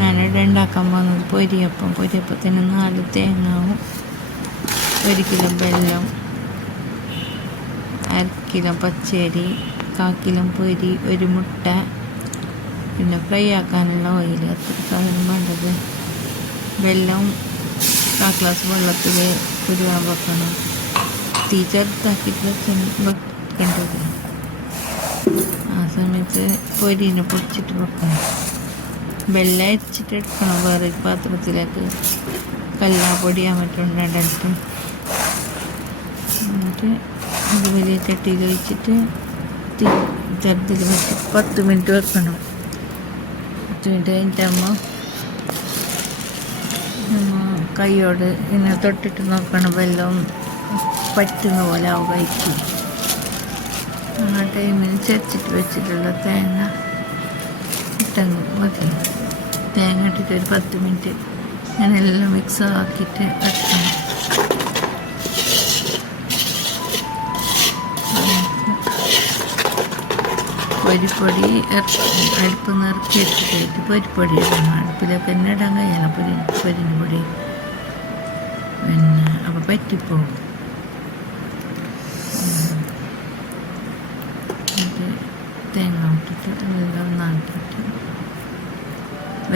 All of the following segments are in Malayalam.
ഞാനിവിടെ ഉണ്ടാക്കാൻ പോകുന്നത് പൊരിയപ്പത്തിന് 4 തേങ്ങാവും 1 കിലോ വെല്ലം 1/2 കിലോ പച്ചരി 1/4 കിലോ പൊരി 1 മുട്ട പിന്നെ ഫ്രൈ ആക്കാനുള്ള ഓയിൽ അത്ര സാധനം വേണ്ടത്. വെല്ലം 1/4 ഗ്ലാസ് വെള്ളത്തിൽ കുരുവാൻ വെക്കണം. തീ ചെറുതാക്കിയിട്ട് വെക്കേണ്ടത്. ആ സമയത്ത് പൊരിനെ പൊടിച്ചിട്ട് വെക്കണം. വെള്ളം അരിച്ചിട്ട് എടുക്കണം. വേറെ പാത്രത്തിലേക്ക് പൊടിയാൻ പറ്റുന്നുണ്ടിട്ട് എന്നിട്ട് അത് വലിയ ചട്ടിയിൽ ഒഴിച്ചിട്ട് തീ ചെറുതിൽ വെച്ച് 10 മിനിറ്റ് വെക്കണം. 10 മിനിറ്റ് കഴിഞ്ഞിട്ടാകുമ്പോൾ കൈയോട് ഇങ്ങനെ തൊട്ടിട്ട് നോക്കണം. വെള്ളം പറ്റുന്ന പോലെ ആവും കഴിക്ക്. ആ ടൈമിന് ചതച്ചിട്ട് വെച്ചിട്ടുള്ള തേങ്ങ ഇട്ടങ്ങ് മതി. തേങ്ങ ഇട്ടിട്ട് ഒരു 10 മിനിറ്റ് ഞാനെല്ലാം മിക്സ് ആക്കിയിട്ട് വെക്കണം. പൊരിപ്പൊടി അടുപ്പ് നിറക്കി വെച്ചിട്ട് പൊരിപ്പൊടി ഇടണം. അടുപ്പിലൊക്കെ തന്നെ ഇടാൻ കഴിയണം പൊരിന് പൊടി. പിന്നെ അപ്പോൾ പറ്റിപ്പോവും. എന്നിട്ട് തേങ്ങ ഇട്ടിട്ട് എല്ലാം ഒന്നാക്കിയിട്ട്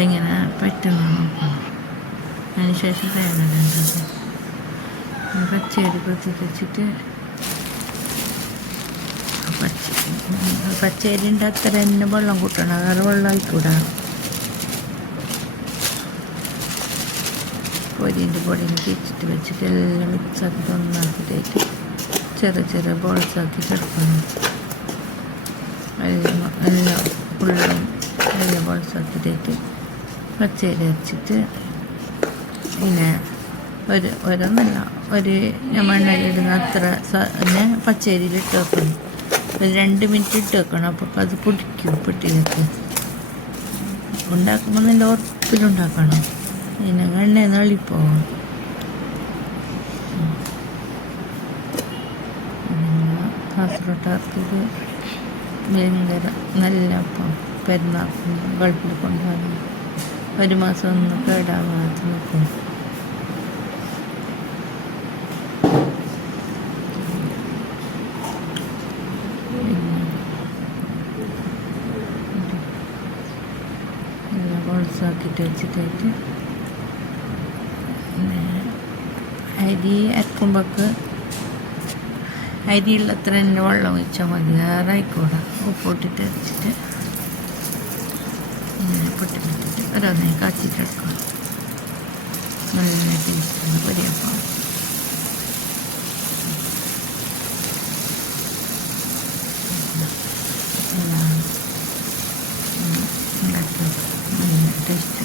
ഇങ്ങനെ പറ്റുന്ന നോക്കണം. അതിന് ശേഷം തേങ്ങ ഇടേണ്ടത്. പച്ചരി കൊത്തിട്ട് വെച്ചിട്ട് പച്ചരിൻ്റെ അത്ര തന്നെ വെള്ളം കൂട്ടണം. വേറെ വെള്ളം ആയിക്കൂടാ. പൊരിൻ്റെ പൊടിനെ തിരിച്ചിട്ട് വെച്ചിട്ട് എല്ലാം മിക്സാക്കിയിട്ട് ഒന്നാക്കിയിട്ട് ചെറിയ ബോൾസാക്കിയിട്ട് എടുക്കണം. എല്ലാം ഫുള്ളും എല്ലാം ബോൾസാക്കിയിട്ട് പച്ചരി അരച്ചിട്ട് പിന്നെ ഒരു മണ്ണയിലിടുന്ന അത്ര തന്നെ പച്ചരിയിലിട്ട് വെക്കണം. 2 മിനിറ്റ് ഇട്ട് വെക്കണം. അപ്പോൾ അത് പൊടിക്കും. പെട്ടിയിലേക്ക് ഉണ്ടാക്കുമ്പോൾ നല്ല ഉറപ്പിലുണ്ടാക്കണം. പിന്നെ എണ്ണ നള്ളിപ്പോവും. കാസർഗോട്ടാർക്കിത് ഭയങ്കര നല്ല അപ്പം. പെരുന്നാക്കും ഗൾഫിൽ കൊണ്ടുപോകാൻ 1 മാസം ഒന്നും കേടാവാതെ നോക്കും. ബോൾസാക്കിയിട്ട് വെച്ചിട്ടായിട്ട് അരി അരക്കുമ്പോൾക്ക് അരിയുള്ളത്ര തന്നെ വെള്ളം ഒഴിച്ചാൽ മതി. വേറെ ആയിക്കോട്ടെ. ഉപ്പിട്ടിട്ട് അരച്ചിട്ട് ഇങ്ങനെ പൊട്ടിട്ടിട്ട് ഓരോന്നായി കാച്ചിട്ടെടുക്കണം. നല്ല ടേസ്റ്റാണ് പൊരിയപ്പം. എല്ലാം ഉണ്ടാക്കി നല്ല ടേസ്റ്റ്.